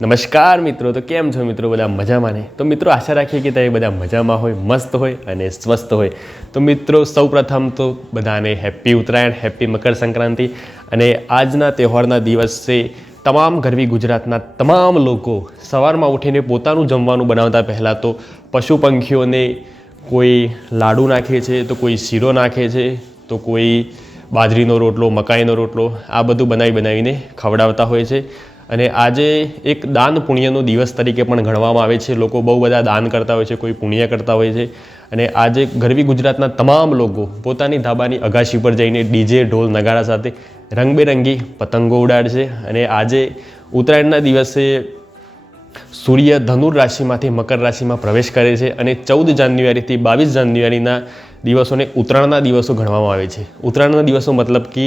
નમસ્કાર મિત્રો, તો કેમ છો મિત્રો? બધા મજામાં ને તો મિત્રો, આશા રાખીએ કે તમે બધા મજામાં હોય, મસ્ત હોય અને સ્વસ્થ હોય. તો મિત્રો, સૌપ્રથમ તો બધાને હેપી ઉત્તરાયણ, હેપી મકર સંક્રાંતિ અને આજના તહેવારના દિવસે તમામ ગરવી ગુજરાતના તમામ લોકો સવારમાં ઉઠીને પોતાનું જમવાનું બનાવતા પહેલાં તો પશુ પંખીઓને કોઈ લાડુ નાખે છે, તો કોઈ શીરો નાખે છે, તો કોઈ બાજરીનો રોટલો, મકાઈનો રોટલો, આ બધું બનાવી બનાવીને ખવડાવતા હોય છે. અને આજે એક દાન પુણ્યનો દિવસ તરીકે પણ ગણવામાં આવે છે. લોકો બહુ બધા દાન કરતા હોય છે, કોઈ પુણ્ય કરતા હોય છે. અને આજે ગરવી ગુજરાતના તમામ લોકો પોતાની ધાબાની અગાશી પર જઈને ડીજે ઢોલ નગારા સાથે રંગબેરંગી પતંગો ઉડાડશે. અને આજે ઉત્તરાયણના દિવસે સૂર્ય ધનુર રાશિમાંથી મકર રાશિમાં પ્રવેશ કરે છે અને ચૌદ જાન્યુઆરીથી બાવીસ જાન્યુઆરીના દિવસોને ઉત્તરાયણના દિવસો ગણવામાં આવે છે. ઉત્તરાયણના દિવસો મતલબ કે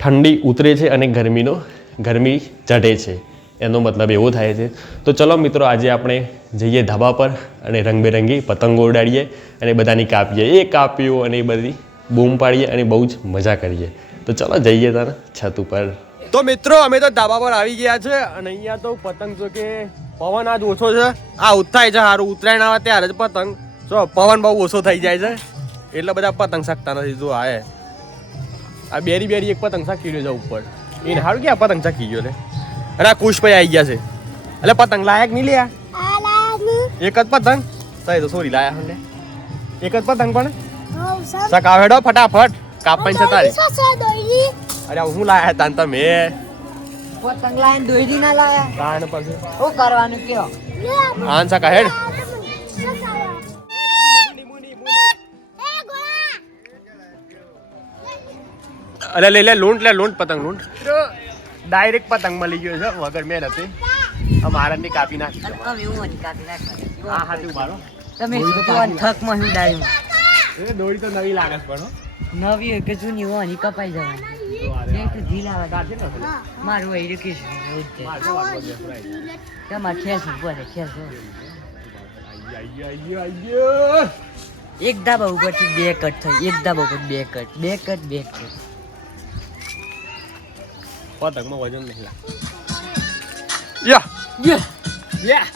ઠંડી ઉતરે છે અને ગરમીનો ગરમી ચઢે છે. એનો મતલબ એવો થાય છે. તો ચલો મિત્રો, આજે આપણે જઈએ ધાબા પર અને રંગબેરંગી પતંગો ઉડાડીએ અને બધાની કાપીએ. એ કાપીઓ અને એ બધી બૂમ પાડીએ અને બહુ જ મજા કરીએ. તો ચલો જઈએ તાર છત ઉપર. તો મિત્રો, અમે તો ધાબા પર આવી ગયા છે અને અહીંયા તો પતંગ જો કે પવન આજ ઓછો છે. આ ઉત્થાય છે સારું ઉત્તરાયણ આવે ત્યારે જ પતંગ. જો, પવન બહુ ઓછો થઈ જાય છે. એટલે બધા પતંગ શકતા નથી, જો, આ આ બેરી બેરી એક પતંગ સાકી રહ્યો છે ઉપર. એને સારું કે પતંગ ચકી ગયો લે. અને આ કુશભાઈ આવી ગયા છે. એટલે પતંગ લાયક નહીં લ્યા. એક જ પતંગ. સહી તો સોરી લાયા હને એક જ પતંગ પણ. સકાવ હેડો ફટાફટ. કાપવાની છે તારી. અરે હું લાયા હતા તમે? પતંગ લાયન દોરી ના લાયા. કારણ પછી શું કરવાનું કયો? આન સકા હેડ. અલે લે લે લૂંટ લે લૂંટ પતંગ લૂંટ. ડાયરેક્ટ પતંગ મળી ગયો છે વગર મેં નથી અમારા ની કાપી નાખી. હા હા તું મારો તમે થક થકમાં હું ડાળ્યું એ દોડી તો નવી લાગે છે પણ નવી કે જૂની હોય ને કપાઈ જવાની. એક ઢીલા વાગે. મારું હોય જ છે. તમારે ખેંચવું એક ધાબા ઉપરથી બે કટ થઈ એક ધાબા ઉપર બે કટ બે કટ બે કટ. પતંગમાં વજન નહીં લાગે યા યા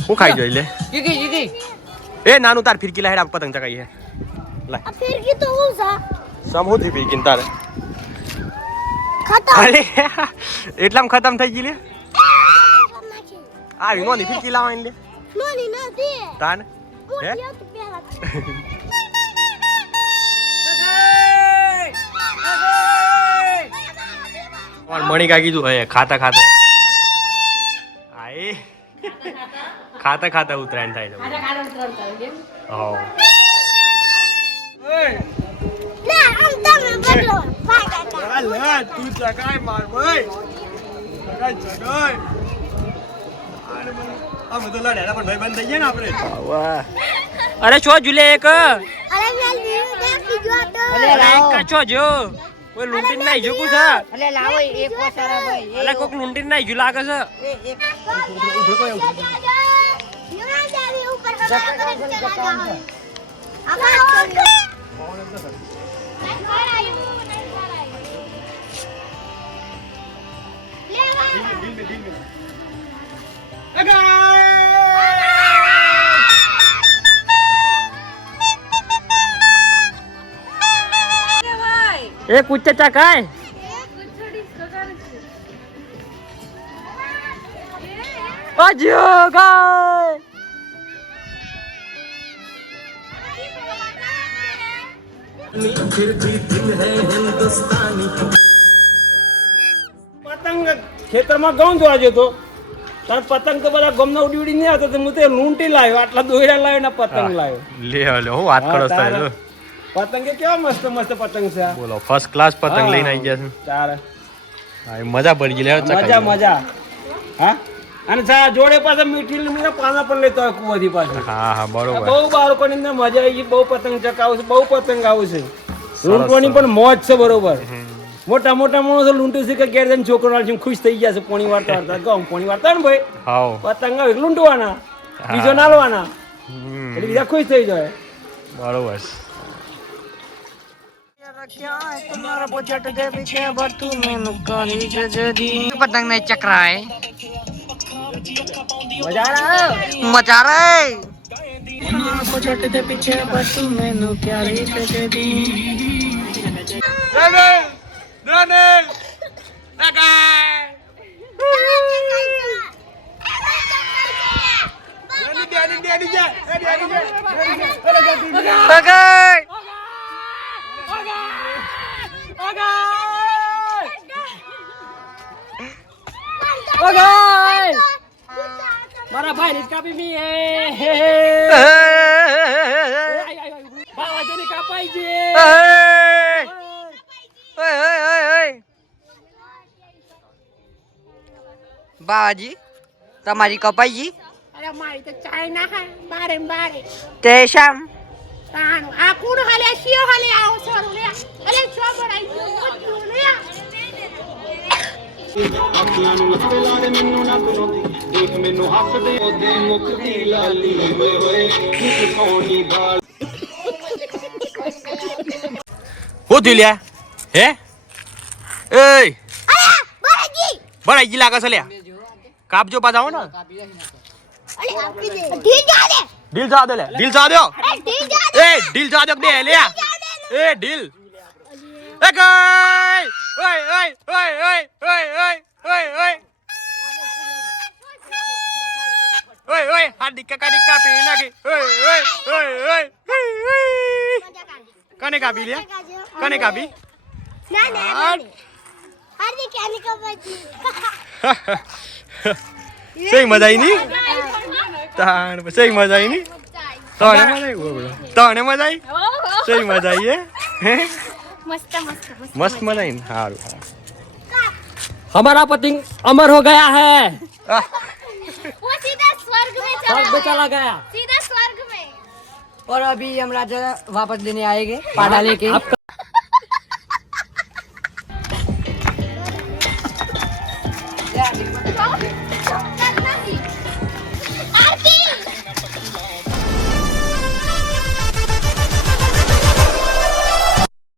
હું ખાઈ જોઈ લે જીગી જીગી એ નાનું તાર ફિરકી લાહેડ પતંગ ચકાઈ હે લાય ફિરકી તો હું સા સમથી ફિરકી તારે ખતમ અરે એટલામ ખતમ થઈ ગઈ લે આ વિનો ની ફિરકી લાવવાની લે નોની નથી તાન હે મોટી હતી પહેલા કોણ મણી કાકી કીધું હે ખાતા ખાતા આય ખાતા ખાતા ઉતરાયણ થાય છે હો તું જગાય માર ભાઈ. ચકાય ચકાય આ બધું લડ્યા પણ ભાઈ બંધ થઈ ગયા ને આપણે. અરે છો જુલે એક. અરે લાઈક છો જો. કોઈ લૂંટીને નાઈ કુ છે અલે લાવો એક વસારા ભાઈ અલે કોક લૂંટીને નાઈ ગયું લાગે છે ચલા જાઓ એ કુચ્ચે ચકાય અજ્યો ગાય પતંગ ખેતરમાં ઘઉં જોવા જતો તાર પતંગ તો બધા ગમના ઉડી ઉડી નહીં આવતો મુ હું તો લૂંટી લાવ્યો આટલા દોયડા લાવ્યો ને પતંગ લાવ્યો લે લે હું વાત કરો. પતંગ કેવા મસ્ત મસ્ત પતંગ છે? બોલો ફર્સ્ટ ક્લાસ પતંગ. લઈને આવી ગયા છે. હા, મજા પડી ગઈ લે મજા મજા. હા? અને સા જોડે પાછા મીઠી લીમડીના પાના પણ લેતો હોય કુવાથી પાછું. હા હા બરોબર. બહુ બાળકોની અંદર મજા આવી ગઈ બહુ પતંગ ચકાવું છે બહુ પતંગ આવું છે. લૂંટવાની પણ મોજ છે બરોબર. મોટા મોટા માણસો લૂંટું છે કે ઘેર જઈને છોકરો છે ખુશ થઈ ગયા છે પોણી વાર્તા વાર્તા ગમ પોણી વાર્તા ને ભાઈ. હાવ પતંગ આવે લૂંટવાના બીજો નાલવાના. એટલે બીજા ખુશ થઈ જાય. બરોબર. પતંગ ને ચક્રાય મજા રે મારા ભાઈ ની કાપી મી કાપાઈ છે. બાવાજી તમારી કપાઈજી અરે મારી તો ચાઇના હા બારે બારે. તે શામ? તાણ. આ કુડ હલે? શિયો હલે? આવો સર લે. અલે છો બરાઈ છો લે. ਅੱਖਾਂ ਨੂੰ બરાજી! લાગે કાપજો પાછા આવો ને. ઢીલ જા દે લે ઢીલ જા દે એ ઢીલ જા દે દે લે એ ઢીલ એ ગઈ ઓય ઓય ઓય ઓય ઓય ઓય ઓય ઓય ઓય ઓય હા ડિક્કા કા ડિક્કા પી નાખી ઓય ઓય ઓય ઓય કને કાપી લે કને કાપી ના ના હાર્દિક ક્યાંની કબજી સહી મજા આવી ની તાણ સહી મજા આવી ની તને મજા આવી બોલો તને મજા આવી સહી મજા આવી હે હે? મસ્ત મસ્ત મસ્ત મસ્ત મજા આવી ને સારું हमारा पतंग अमर हो गया है वो सीधा स्वर्ग में स्वर्ग चला में चला गया सीधा स्वर्ग में और अभी हम राजा वापस लेने आएंगे पाड़ा लेके